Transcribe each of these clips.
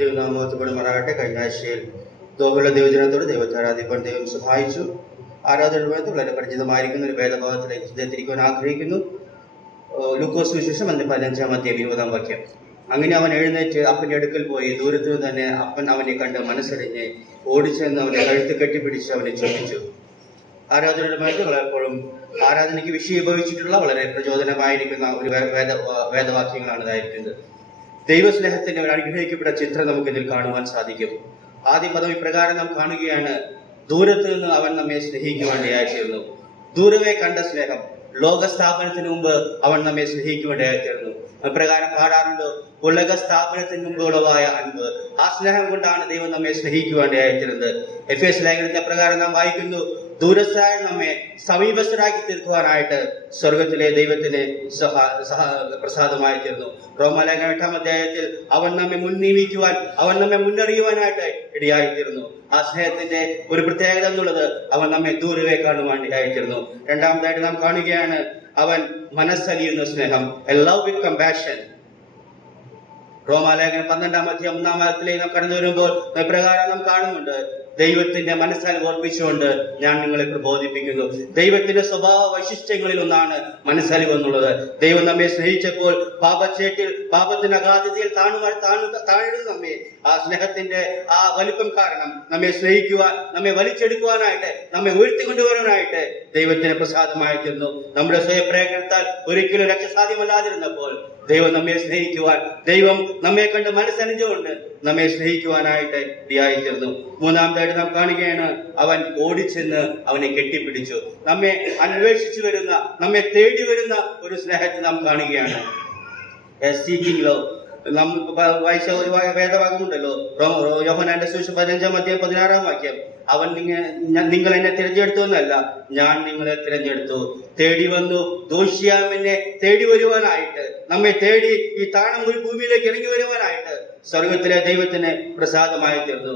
ദൈവനാമത്തിൽപ്പെടുമാറാകട്ടെ. കഴിഞ്ഞ ആഴ്ചയിൽ ദോഹുള്ള ദൈവജനത്തോട് ദൈവത്തെ ആരാധിപ്പാൻ ദൈവം സഹായിച്ചു. ആരാധനയുമായിട്ട് വളരെ പരിചിതമായിരിക്കുന്ന ഒരു വേദഭാഗത്തിലേക്ക് തിരിക്കുവാൻ ആഗ്രഹിക്കുന്നു. ലൂക്കോസ് വിശേഷം 15-ാം അധ്യായം 20-ാം വാക്യം. അങ്ങനെ അവൻ എഴുന്നേറ്റ് അപ്പൻ്റെ അടുക്കൽ പോയി. ദൂരത്തു തന്നെ അപ്പൻ അവനെ കണ്ട് മനസ്സറിഞ്ഞ് ഓടിച്ചെന്ന് അവനെ കഴുത്ത് കെട്ടിപ്പിടിച്ച് അവനെ ചൊല്ലിച്ചു. ആരാധനയുമായിട്ട് പലപ്പോഴും ആരാധനയ്ക്ക് വിഷയീഭവിച്ചിട്ടുള്ള വളരെ പ്രചോദനമായിരിക്കുന്ന ഒരു വേദവാക്യങ്ങളാണ് ഇതായിരിക്കുന്നത്. ദൈവസ്നേഹത്തിന്റെ ഒരു അനുഗ്രഹിക്കപ്പെട്ട ചിത്രം നമുക്കിതിൽ കാണുവാൻ സാധിക്കും. ആദ്യ പദം ഇപ്രകാരം നാം കാണുകയാണ്: ദൂരത്ത് നിന്ന് അവൻ നമ്മെ സ്നേഹിക്കുവാനിടയായിത്തീർന്നു. ദൂരവേ കണ്ട സ്നേഹം, ലോകസ്ഥാപനത്തിന് മുമ്പ് അവൻ നമ്മെ സ്നേഹിക്കുവാനിടയായിത്തീർന്നു. അപ്രകാരം പാടാറുണ്ട്: ഉലക സ്ഥാപനത്തിന് മുമ്പുള്ളതായ അൻപ്. ആ സ്നേഹം കൊണ്ടാണ് ദൈവം നമ്മെ സ്നേഹിക്കുവാനിടയായിത്തീരുന്നത്. എഫേസ്യ ലേഖനത്തെ പ്രകാരം നാം വായിക്കുന്നു: ദൂരസ്ഥായ നമ്മെ സമീപസ്ഥരാക്കി തീർക്കുവാനായിട്ട് സ്വർഗത്തിലെ ദൈവത്തിന് പ്രസാദമായി തീർന്നു. റോമാലേഖനം 8-ാം അധ്യായത്തിൽ അവൻ നമ്മെ മുൻനിയമിക്കുവാൻ, അവൻ നമ്മെ മുന്നറിയുവാനായിട്ട് ഇടയായിത്തീർന്നു. ആ സ്നേഹത്തിന്റെ ഒരു പ്രത്യേകത എന്നുള്ളത് അവൻ നമ്മെ ദൂരവേ കാണുവാൻ ഇടയായിത്തീർന്നു. രണ്ടാമതായിട്ട് നാം കാണുകയാണ് അവൻ മനസ്സലിയുന്ന സ്നേഹം, എ ലവ് വിത്ത് കമ്പാഷൻ. റോമാലേഖനം 12-ാം അധ്യായം 1-ാം വാക്യത്തിലേക്ക് നാം കടന്നു വരുമ്പോൾ പ്രകാരം നാം കാണുന്നുണ്ട്: ദൈവത്തിന്റെ മനസ്സാൽ ഓർപ്പിച്ചുകൊണ്ട് ഞാൻ നിങ്ങളെ പ്രബോധിപ്പിക്കുന്നു. ദൈവത്തിന്റെ സ്വഭാവ വൈശിഷ്ട്യങ്ങളിൽ ഒന്നാണ് മനസ്സലിവ് എന്നുള്ളത്. ദൈവം നമ്മെ സ്നേഹിച്ചപ്പോൾ പാപച്ചേട്ടിൽ, പാപത്തിന്റെ അഗാധതയിൽ താഴ്ന്നു നമ്മെ ആ സ്നേഹത്തിന്റെ ആ വലിപ്പം കാരണം നമ്മെ സ്നേഹിക്കുവാൻ, നമ്മെ വലിച്ചെടുക്കുവാനായിട്ട്, നമ്മെ ഉയർത്തിക്കൊണ്ടുവരാനായിട്ട് ദൈവത്തിന് പ്രസാദമായിരുന്നു. നമ്മുടെ സ്വയപ്രയത്നത്താൽ ഒരിക്കലും രക്ഷ സാധ്യമല്ലാതിരുന്നപ്പോൾ ദൈവം നമ്മെ സ്നേഹിക്കുവാൻ, ദൈവം നമ്മെ കണ്ട് മനസ്സറിഞ്ഞുകൊണ്ട് നമ്മെ സ്നേഹിക്കുവാനായിട്ട് ഇടയായിത്തീർന്നു. മൂന്നാമതായിട്ട് നാം കാണുകയാണ് അവൻ ഓടിച്ചെന്ന് അവനെ കെട്ടിപ്പിടിച്ചു. നമ്മെ അന്വേഷിച്ചു വരുന്ന, നമ്മെ തേടി വരുന്ന ഒരു സ്നേഹത്തെ നാം കാണുകയാണ്. Seeking love. നമുക്ക് വായിച്ച ഒരു വേദഭാഗമുണ്ടല്ലോ, യോഹന്നാന്റെ സുവിശേഷം 15-ാം അധ്യായം 16-ാം വാക്യം. അവൻ നിങ്ങൾ എന്നെ തിരഞ്ഞെടുത്തു എന്നല്ല, ഞാൻ നിങ്ങളെ തിരഞ്ഞെടുത്തു, തേടി വന്നു. ദോഷിയാമെന്നെ തേടി വരുവാനായിട്ട്, നമ്മെ തേടി ഈ താണം ഒരു ഭൂമിയിലേക്ക് ഇറങ്ങി വരുവാനായിട്ട് സ്വർഗത്തിലെ ദൈവത്തിന് പ്രസാദമായി തീർന്നു.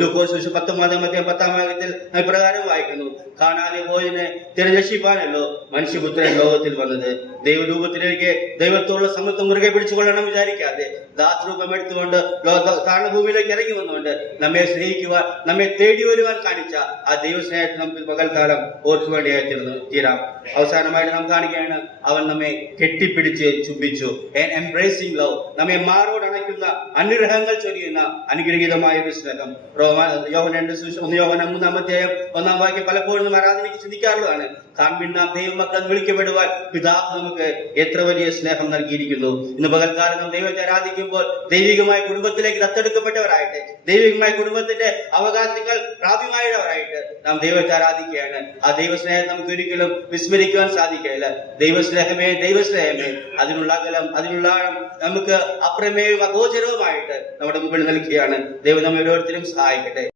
ലൂക്കോസ് സുവിശേഷം 19-ാം അധ്യായം 10-ാം വാക്യത്തിൽ പ്രകാരം വായിക്കുന്നു: കാണാതെ പോയതിനെ തിരഞ്ഞെടുപ്പാനല്ലോ മനുഷ്യപുത്രൻ ലോകത്തിൽ വന്നത്. ദൈവരൂപത്തിലേക്ക് ദൈവത്തോടുള്ള സമത്വം മുറുകെ പിടിച്ചുകൊള്ളണം വിചാരിക്കാതെ ദാസരൂപം എടുത്തുകൊണ്ട് താണഭൂമിയിലേക്ക് ഇറങ്ങി വന്നുകൊണ്ട് നമ്മെ സ്നേഹിക്കുവാൻ, നമ്മെ തേടി വരുവാൻ കാണിച്ച ആ ദൈവസ്നേഹത്തെ നമുക്ക് പകൽക്കാലം ഓർക്കുവേണ്ടിയായി തീരാം. അവസാനമായിട്ട് നാം കാണുകയാണ് അവൻ നമ്മെ കെട്ടിപ്പിടിച്ച് ചുംബിച്ചു. Embracing love. നമ്മെ മാറോട് അണയ്ക്കുന്ന, അനുഗ്രഹങ്ങൾ ചൊരിയുന്ന അനുഗ്രഹീതമായ ഒരു സ്നേഹം. യോഹന്നാന്റെ സുവിശേഷം 3-ാം അധ്യായം 1-ാം വാക്യം പലപ്പോഴും നാം ആരാധനയ്ക്ക് ചിന്തിക്കാറുള്ളതാണ്. കാൺപിന്നാം ദൈവമക്കൾ വിളിക്കപ്പെടുവാൻ പിതാവ് നമുക്ക് എത്ര വലിയ സ്നേഹം നൽകിയിരിക്കുന്നു. ഇന്ന് പകൽക്കാലം നാം ദൈവത്തെ ആരാധിക്കുമ്പോൾ ദൈവികമായ കുടുംബത്തിലേക്ക് ദത്തെടുക്കപ്പെട്ടവരായിട്ട്, ദൈവികമായ കുടുംബത്തിന്റെ അവകാശങ്ങൾ പ്രാപ്യമായവരായിട്ട് നാം ദൈവത്തെ ആരാധിക്കുകയാണ്. ആ ദൈവസ്നേഹം നമുക്ക് ഒരിക്കലും വിസ്മരിക്കുവാൻ സാധിക്കില്ല. ദൈവസ്നേഹമേ, ദൈവസ്നേഹമേ, അതിനുള്ള അകലം, അതിനുള്ള നമുക്ക് അപ്രമേയവും അഗോചരവുമായിട്ട് നമ്മുടെ മുമ്പിൽ നൽകുകയാണ്. ദൈവം നമ്മെ ഓരോരുത്തരും സഹായിക്കട്ടെ.